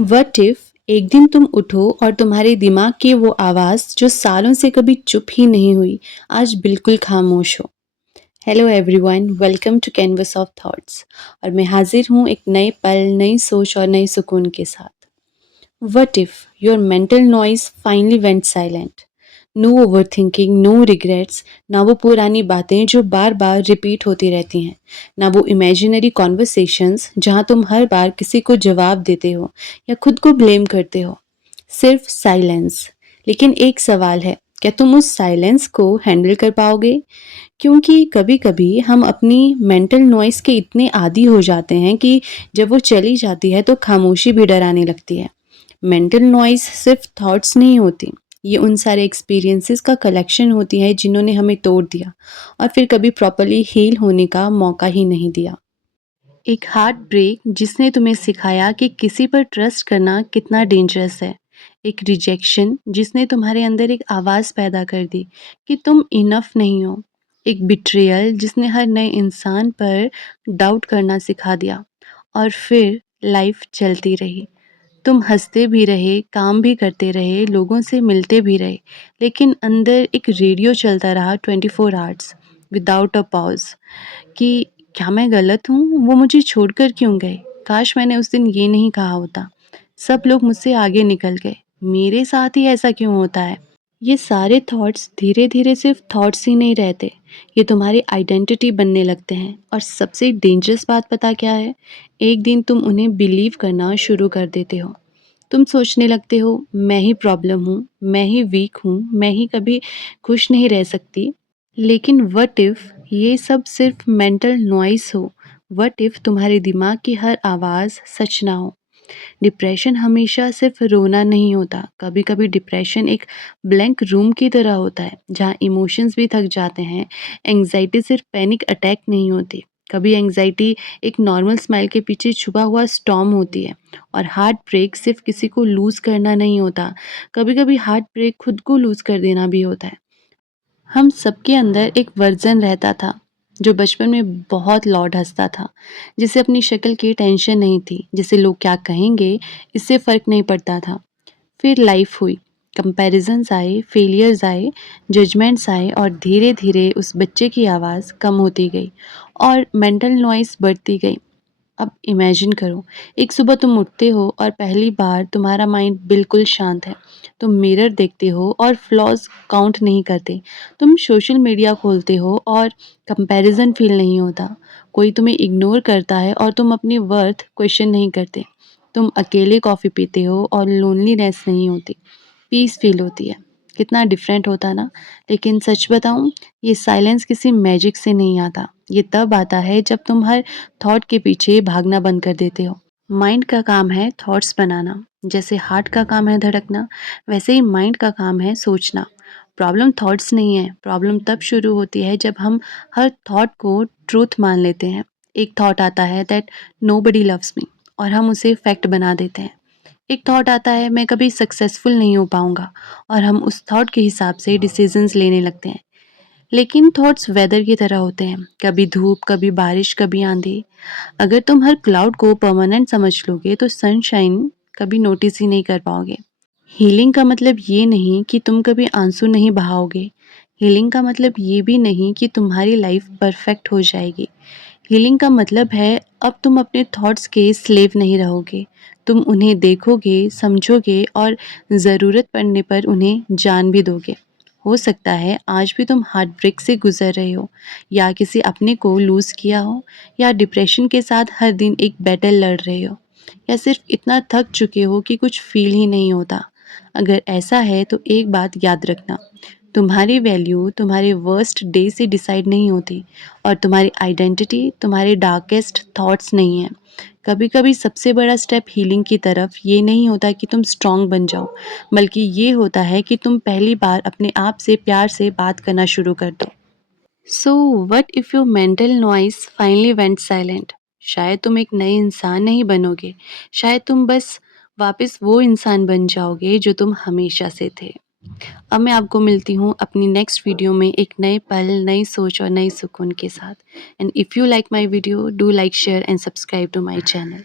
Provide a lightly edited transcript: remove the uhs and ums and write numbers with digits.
What if एक दिन तुम उठो और तुम्हारे दिमाग की वो आवाज़ जो सालों से कभी चुप ही नहीं हुई, आज बिल्कुल खामोश हो। Hello everyone, welcome to canvas of thoughts. और मैं हाजिर हूँ एक नए पल, नई सोच और नए सुकून के साथ। What if your mental noise finally went silent? No over thinking, no regrets, ना वो पुरानी बातें जो बार बार रिपीट होती रहती हैं, ना वो इमेजिनरी कॉन्वर्सेशंस जहाँ तुम हर बार किसी को जवाब देते हो या खुद को ब्लेम करते हो। सिर्फ साइलेंस। लेकिन एक सवाल है, क्या तुम उस साइलेंस को हैंडल कर पाओगे? क्योंकि कभी-कभी हम अपनी मेंटल नॉइज़ के इतने आदी हो जाते हैं कि जब वो चली जाती है तो खामोशी भी डराने लगती है। मेंटल नॉइज़ सिर्फ थॉट्स नहीं होती, ये उन सारे एक्सपीरियंसेस का कलेक्शन होती है जिन्होंने हमें तोड़ दिया और फिर कभी प्रॉपर्ली हील होने का मौका ही नहीं दिया। एक हार्ट ब्रेक जिसने तुम्हें सिखाया कि किसी पर ट्रस्ट करना कितना डेंजरस है। एक रिजेक्शन जिसने तुम्हारे अंदर एक आवाज़ पैदा कर दी कि तुम इनफ नहीं हो। एक बिट्रेयल जिसने हर नए इंसान पर डाउट करना सिखा दिया। और फिर लाइफ चलती रही। तुम हँसते भी रहे, काम भी करते रहे, लोगों से मिलते भी रहे, लेकिन अंदर एक रेडियो चलता रहा 24 आवर्स विदाउट अ पॉज़ कि क्या मैं गलत हूँ? वो मुझे छोड़कर क्यों गए? काश मैंने उस दिन ये नहीं कहा होता। सब लोग मुझसे आगे निकल गए, मेरे साथ ही ऐसा क्यों होता है? ये सारे थॉट्स धीरे-धीरे सिर्फ थॉट्स ही नहीं रहते, ये तुम्हारी आइडेंटिटी बनने लगते हैं और सबसे डेंजरस बात पता क्या है? एक दिन तुम उन्हें बिलीव करना शुरू कर देते हो। तुम सोचने लगते हो, मैं ही प्रॉब्लम हूँ, मैं ही वीक हूँ, मैं ही कभी खुश नहीं रह सकती। लेकिन व्हाट इफ़ ये सब सिर्फ मेंटल नॉइज़ हो? व्हाट इफ़ तुम्हारे दिमाग की हर आवाज़ सच ना हो? डिप्रेशन हमेशा सिर्फ रोना नहीं होता, कभी-कभी डिप्रेशन एक ब्लैंक रूम की तरह होता है, जहाँ इमोशंस भी थक जाते हैं। एंग्ज़ायटी सिर्फ पैनिक अटैक नहीं होती, कभी एंग्ज़ायटी एक नॉर्मल स्माइल के पीछे छुपा हुआ स्टॉर्म होती है। और हार्ट ब्रेक सिर्फ किसी को लूज़ करना नहीं होता, कभी-कभी हार्ट ब्रेक खुद को लूज़ कर देना भी होता है। हम सबके अंदर एक वर्ज़न रहता था, जो बचपन में बहुत लौट हँसता था, जिसे अपनी शक्ल की टेंशन नहीं थी, जिसे लोग क्या कहेंगे, इससे फ़र्क नहीं पड़ता था। फिर लाइफ़ हुई, कंपैरिज़न्स आए, फेलियर्स आए, जजमेंट्स आए और धीरे-धीरे उस बच्चे की आवाज़ कम होती गई और मेंटल नॉइज़ बढ़ती गई। अब इमेजिन करो, एक सुबह तुम उठते हो और पहली बार तुम्हारा माइंड बिल्कुल शांत है। तुम मिरर देखते हो और फ्लॉज़ काउंट नहीं करते। तुम सोशल मीडिया खोलते हो और कंपैरिज़न फ़ील नहीं होता। कोई तुम्हें इग्नोर करता है और तुम अपनी वर्थ क्वेश्चन नहीं करते। तुम अकेले कॉफ़ी पीते हो और लोनलीनेस नहीं होती, पीस फ़ील होती है। कितना डिफरेंट होता ना? लेकिन सच बताऊँ, ये साइलेंस किसी मैजिक से नहीं आता। ये तब आता है जब तुम हर थॉट के पीछे भागना बंद कर देते हो। माइंड का काम है थॉट्स बनाना, जैसे हार्ट का काम है धड़कना, वैसे ही माइंड का काम है सोचना। प्रॉब्लम थॉट्स नहीं है, प्रॉब्लम तब शुरू होती है जब हम हर थॉट को ट्रूथ मान लेते हैं। एक थॉट आता है दैट नोबडी लव्स मी और हम उसे फैक्ट बना देते हैं। एक थॉट आता है मैं कभी सक्सेसफुल नहीं हो पाऊंगा और हम उस थॉट के हिसाब से डिसीजंस लेने लगते हैं। लेकिन थॉट्स वेदर की तरह होते हैं, कभी धूप, कभी बारिश, कभी आंधी। अगर तुम हर क्लाउड को परमानेंट समझ लोगे तो सनशाइन कभी नोटिस ही नहीं कर पाओगे। हीलिंग का मतलब ये नहीं कि तुम कभी आंसू नहीं बहाओगे। हीलिंग का मतलब ये भी नहीं कि तुम्हारी लाइफ परफेक्ट हो जाएगी। हीलिंग का मतलब है अब तुम अपने थॉट्स के स्लेव नहीं रहोगे। तुम उन्हें देखोगे, समझोगे और ज़रूरत पड़ने पर उन्हें जान भी दोगे। हो सकता है आज भी तुम हार्ट ब्रेक से गुजर रहे हो, या किसी अपने को लूज़ किया हो, या डिप्रेशन के साथ हर दिन एक बैटल लड़ रहे हो, या सिर्फ इतना थक चुके हो कि कुछ फील ही नहीं होता। अगर ऐसा है तो एक बात याद रखना, तुम्हारी वैल्यू तुम्हारे वर्स्ट डे से डिसाइड नहीं होती और तुम्हारी आइडेंटिटी तुम्हारे डार्केस्ट थॉट्स नहीं है। कभी-कभी सबसे बड़ा स्टेप हीलिंग की तरफ ये नहीं होता कि तुम स्ट्रॉन्ग बन जाओ, बल्कि ये होता है कि तुम पहली बार अपने आप से प्यार से बात करना शुरू कर दो। So what if your mental noise finally went silent? शायद तुम एक नए इंसान नहीं बनोगे, शायद तुम बस वापस वो इंसान बन जाओगे जो तुम हमेशा से थे। अब मैं आपको मिलती हूँ अपनी नेक्स्ट वीडियो में एक नए पल, नई सोच और नई सुकून के साथ। And if you like my video, do like, share and subscribe to my channel.